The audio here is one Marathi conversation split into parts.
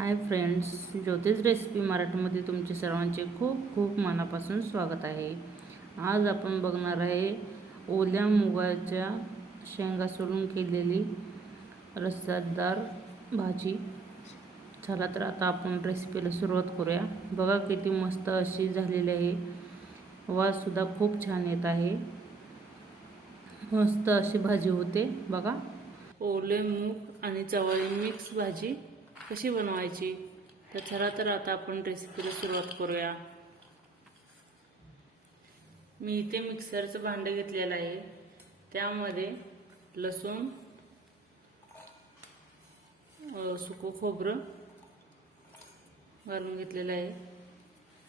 हाय फ्रेंड्स ज्योतिष रेसिपी मराठीमध्ये तुमचे सर्वांचे खूप खूप मनापासून स्वागत आहे. आज आपण बघणार आहे ओल्या मुगाच्या शेंगा सोलून केलेली रस्सादार भाजी. चला तर आता आपण रेसिपीला सुरुवात करूया. बघा किती मस्त अशी झालेली आहे. वाससुद्धा खूप छान येत आहे. मस्त अशी भाजी होते. बघा. ओले मूग आणि चवळी मिक्स भाजी. कशी बनवायची? तर चला तर आता आपण रेसिपीला सुरुवात करूया. मी इथे मिक्सरचं भांडं घेतलेलं आहे. त्यामध्ये लसूण सुकं खोबरं घालून घेतलेलं आहे.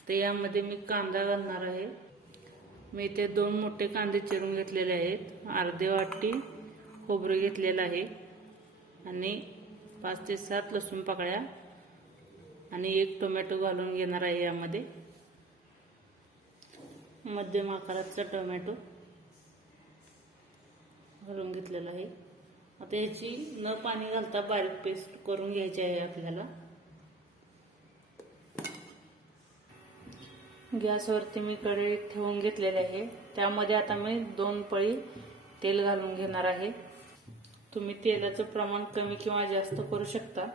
तर यामध्ये मी कांदा घालणार आहे. मी इथे दोन मोठे कांदे चिरून घेतलेले आहेत. अर्धे वाटी खोबरं घेतलेलं आहे. आणि पाच ते सात लसूण पाकळ्या आणि एक टोमॅटो घालून घेणार आहे यामध्ये. मध्यम आकाराचा टोमॅटो घालून घेतलेला आहे. आता याची न पाणी घालता बारीक पेस्ट करून घ्यायची आहे आपल्याला. गॅसवरती मी कढई ठेवून घेतलेले आहे. त्यामध्ये आता मी दोन पळी तेल घालून घेणार आहे. तुम्ही तेलाचं प्रमाण कमी किंवा जास्त करू शकता.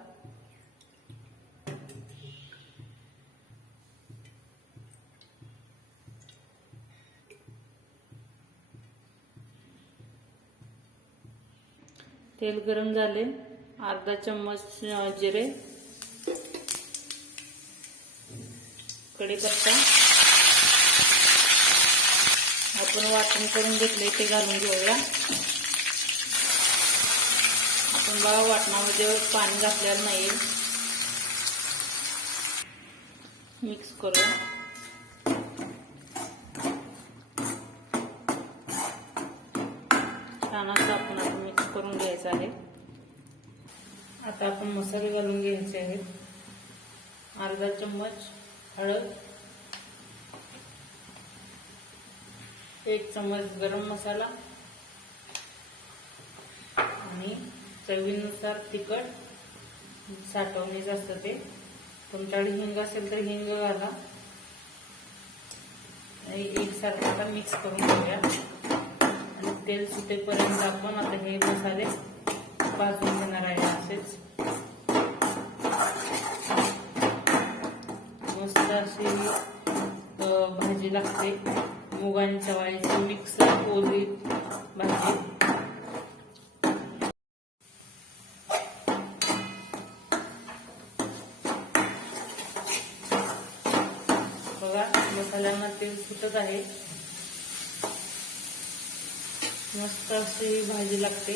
तेल गरम झाले. अर्धा चम्मच जिरे. कढीपत्ता. आपण वाटण करून घेतले ते घालून घेऊया. आपण बघा वाटणामध्ये पाणी घातलेलं नाही. मिक्स करू छान असं आपण आता मिक्स करून घ्यायचं आहे. आता आपण मसाले घालून घ्यायचे आहेत. अर्धा चम्मच हळद. एक चम्मच गरम मसाला आणि चवीनुसार तिखट साठवणीच असतं ते. तुमच्याकडे हिंग असेल तर हिंग घाला. आणि एकसारखं आता मिक्स करून घेऊया. आणि तेल सुटेपर्यंत आपण आता हे मसाले भाजून घेणार आहे असेच. मस्त अशी भाजी लागते. मुगांच्या वाळीची मिक्स ओली भाजी बघा मसाल्यांना तेल सुटत आहे. मस्त अशी भाजी लागते.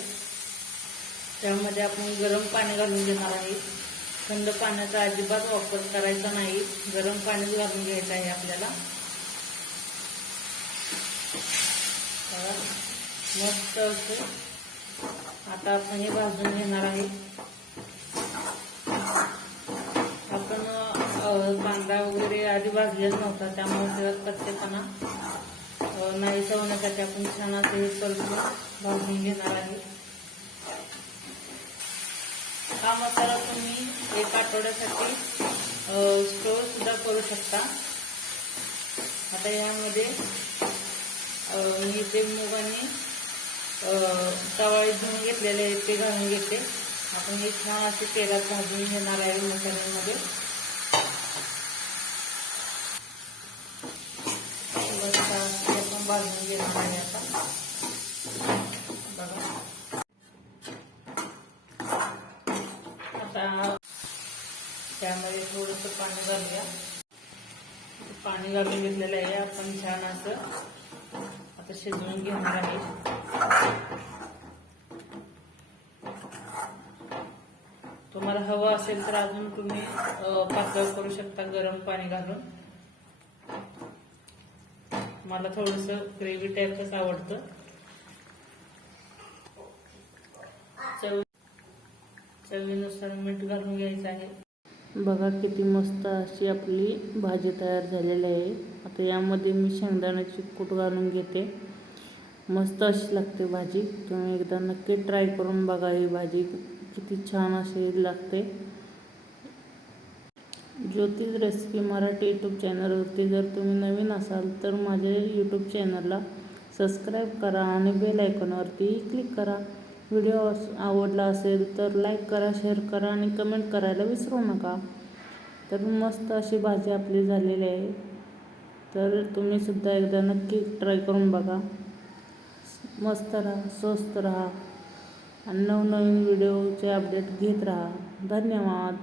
त्यामध्ये आपण गरम पाणी घालून घेणार आहे. थंड पाण्याचा अजिबात वापर करायचा नाही. गरम पाणीच घालून घ्यायचं आहे आपल्याला. मस्त असं आता आपण हे भाजून घेणार आहे आपण अ, कांदा वगैरे आधी भाजलेला नव्हता त्यामुळे त्याला कच्चेपणा नाही होण्यासाठी आपण छान असे हे परतून भाजून घेणार आहे. हा मसाला तुम्ही एक आठवड्यासाठी स्टोर सुद्धा करू शकता. आता यामध्ये अ, मी ते मूग आणि धुवून घेतलेले आहेत ते घालून घेते. आपण हे छान असे तेलात भाजून घेणार आहे मसाल्यामध्ये मस्त असे आपण भाजून घेणार आहे आता. बघा. आता त्यामध्ये थोडंसं पाणी घालूया. पाणी घालून घेतलेलं आहे. आपण छान असं आता शिजवून घेणार आहे. तुम्हाला हवं असेल तर अजून तुम्ही पातळ करू शकता गरम पाणी घालून. मला थोडस ग्रेव्ही टाईपच आवडतं? चव चवीनुसार मीठ घालून घ्यायचं आहे. बघा किती मस्त अशी आपली भाजी तयार झालेली आहे. आता यामध्ये मी शेंगदाण्याची कूट घालून घेते. मस्त अशी लागते भाजी. तुम्ही एकदा नक्की ट्राय करून बघा ही भाजी. किती छान अशी लागते. ज्योतिष रेसिपी मराठी यूट्यूब चॅनलवरती जर तुम्ही नवीन असाल तर माझ्या यूट्यूब चॅनलला सबस्क्राईब करा आणि बेल आयकॉनवरती क्लिक करा. व्हिडिओ अस- आवडला असेल तर लाईक करा शेअर करा आणि कमेंट करायला विसरू नका. तर मस्त अशी भाजी आपली झालेली आहे. तर तुम्ही सुद्धा एकदा नक्की ट्राय करून बघा. मस्त राहा स्वस्त राहा. आणि नवनवीन व्हिडिओचे अपडेट घेत राहा. धन्यवाद.